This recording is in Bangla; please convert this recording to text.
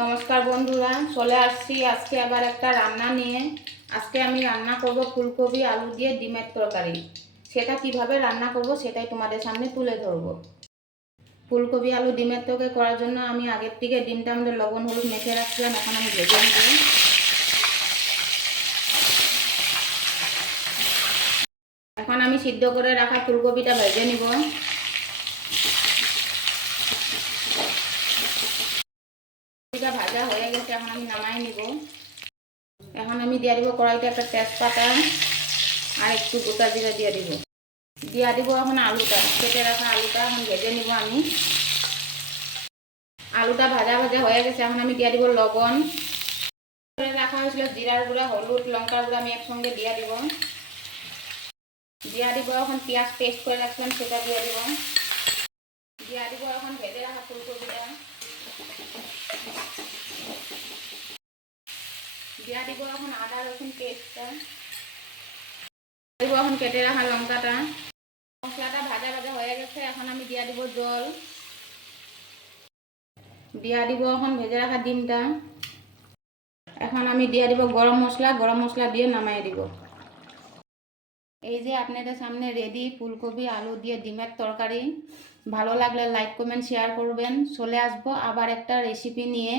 নমস্কার বন্ধুরা, চলে আসছি আজকে আবার একটা রান্না নিয়ে। আজকে আমি রান্না করব ফুলকপি আলু দিয়ে ডিমের তরকারি। সেটা কিভাবে রান্না করব সেটাই তোমাদের সামনে তুলে ধরব। ফুলকপি আলু ডিমের তরকারি করার জন্য আমি আগের থেকে ডিমটা আমাদের লবণ হলুদ মেখে রাখছিলাম। এখন আমি ভেজে নেব। এখন আমি সিদ্ধ করে রাখা ফুলকপিটা ভেজে নিব। ভাজা হয়ে গেছে, এখন আমি নামাই নিব। এখন আমি দিয়ে দিব কড়াইতে একটা তেজপাতা আর একটু গোটা জিরা দিয়ে দিব। এখন আলুটা কেটে রাখা আলুটা এখন ভেজে নিব আমি। আলুটা ভাজা ভাজা হয়ে গেছে, এখন আমি দিয়ে দিব লবণ। করে রাখা হয়েছিল জিরার গুঁড়া হলুদ লঙ্কার গুঁড়া আমি একসঙ্গে দিয়ে দিব। এখন পেঁয়াজ পেস্ট করে রাখলাম সেটা দিয়ে দিব। এখন ভেজে রাখা ফুলকপিটা এখন আদা রসুন পেস্টটা এখন কেটে রাখা লঙ্কাটা। মশলাটা ভাজা ভাজা হয়ে গেছে, এখন আমি দিয়ে দিব জল। এখন ভেজে রাখা ডিমটা। এখন আমি দিয়ে দিব গরম মশলা দিয়ে নামাই দিব। এই যে আপনাদের সামনে রেডি ফুলকপি আলু দিয়ে ডিমের তরকারি। ভালো লাগলে লাইক কমেন্ট শেয়ার করবেন। চলে আসবো আবার একটা রেসিপি নিয়ে।